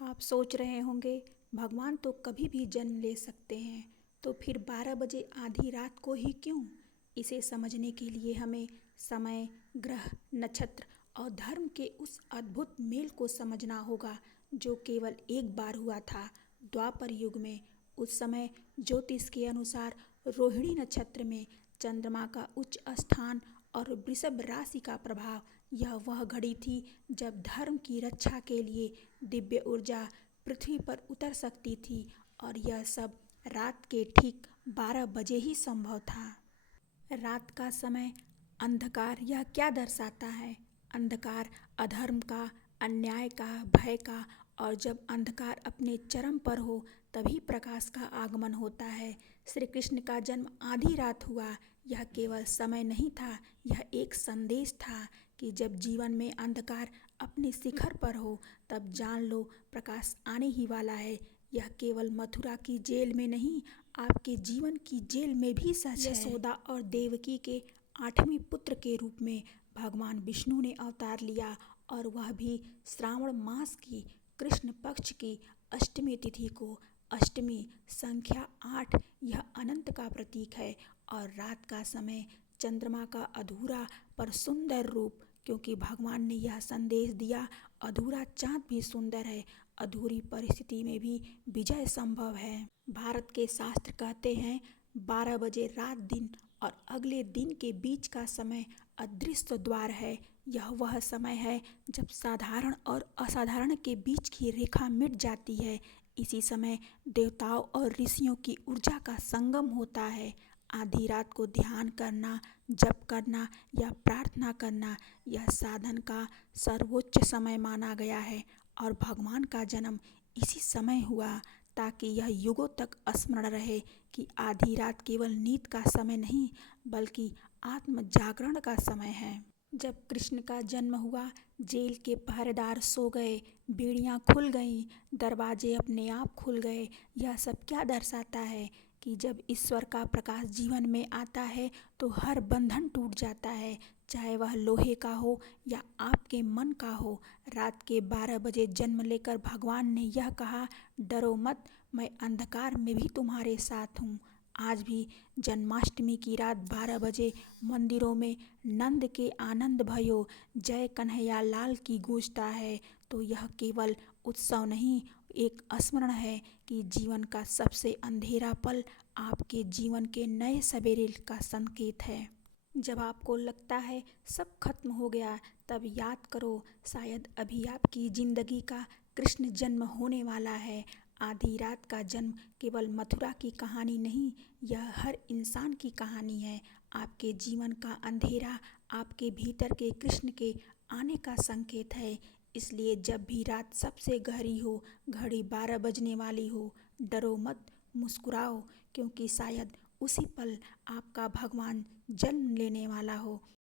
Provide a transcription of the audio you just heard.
आप सोच रहे होंगे, भगवान तो कभी भी जन्म ले सकते हैं, तो फिर 12 बजे आधी रात को ही क्यों? इसे समझने के लिए हमें समय, ग्रह, नक्षत्र और धर्म के उस अद्भुत मेल को समझना होगा जो केवल एक बार हुआ था, द्वापर युग में। उस समय ज्योतिष के अनुसार रोहिणी नक्षत्र में चंद्रमा का उच्च स्थान और वृषभ राशि का प्रभाव, यह वह घड़ी थी जब धर्म की रक्षा के लिए दिव्य ऊर्जा पृथ्वी पर उतर सकती थी, और यह सब रात के ठीक 12 बजे ही संभव था। रात का समय, अंधकार, यह क्या दर्शाता है? अंधकार अधर्म का, अन्याय का, भय का, और जब अंधकार अपने चरम पर हो तभी प्रकाश का आगमन होता है। श्री कृष्ण का जन्म आधी रात हुआ। यह केवल समय नहीं था, यह एक संदेश था कि जब जीवन में अंधकार अपने शिखर पर हो तब जान लो प्रकाश आने ही वाला है। यह केवल मथुरा की जेल में नहीं, आपके जीवन की जेल में भी सच है। यशोदा और देवकी के 8वें पुत्र के रूप में भगवान विष्णु ने अवतार लिया, और वह भी श्रावण मास की कृष्ण पक्ष की अष्टमी तिथि को। अष्टमी संख्या 8, यह अनंत का प्रतीक है। और रात का समय, चंद्रमा का अधूरा पर सुंदर रूप, क्योंकि भगवान ने यह संदेश दिया, अधूरा चाँद भी सुंदर है, अधूरी परिस्थिति में भी विजय संभव है। भारत के शास्त्र कहते हैं 12 बजे रात दिन और अगले दिन के बीच का समय अदृश्य द्वार है। यह वह समय है जब साधारण और असाधारण के बीच की रेखा मिट जाती है। इसी समय देवताओं और ऋषियों की ऊर्जा का संगम होता है। आधी रात को ध्यान करना, जप करना या प्रार्थना करना, यह साधन का सर्वोच्च समय माना गया है, और भगवान का जन्म इसी समय हुआ ताकि यह युगों तक स्मरण रहे कि आधी रात केवल नींद का समय नहीं बल्कि आत्म जागरण का समय है। जब कृष्ण का जन्म हुआ, जेल के पहरेदार सो गए, बेड़ियां खुल गईं, दरवाजे अपने आप खुल गए। यह सब क्या दर्शाता है कि जब ईश्वर का प्रकाश जीवन में आता है तो हर बंधन टूट जाता है, चाहे वह लोहे का हो या आपके मन का हो। रात के 12 बजे जन्म लेकर भगवान ने यह कहा, डरो मत, मैं अंधकार में भी तुम्हारे साथ हूँ। आज भी जन्माष्टमी की रात 12 बजे मंदिरों में नंद के आनंद भयो, जय कन्हैया लाल की गूंजता है। तो यह केवल उत्सव नहीं, एक स्मरण है कि जीवन का सबसे अंधेरा पल आपके जीवन के नए सवेरे का संकेत है। जब आपको लगता है सब खत्म हो गया, तब याद करो शायद अभी आपकी जिंदगी का कृष्ण जन्म होने वाला है। आधी रात का जन्म केवल मथुरा की कहानी नहीं, यह हर इंसान की कहानी है। आपके जीवन का अंधेरा आपके भीतर के कृष्ण के आने का संकेत है। इसलिए जब भी रात सबसे गहरी हो, घड़ी 12 बजने वाली हो, डरो मत, मुस्कुराओ, क्योंकि शायद उसी पल आपका भगवान जन्म लेने वाला हो।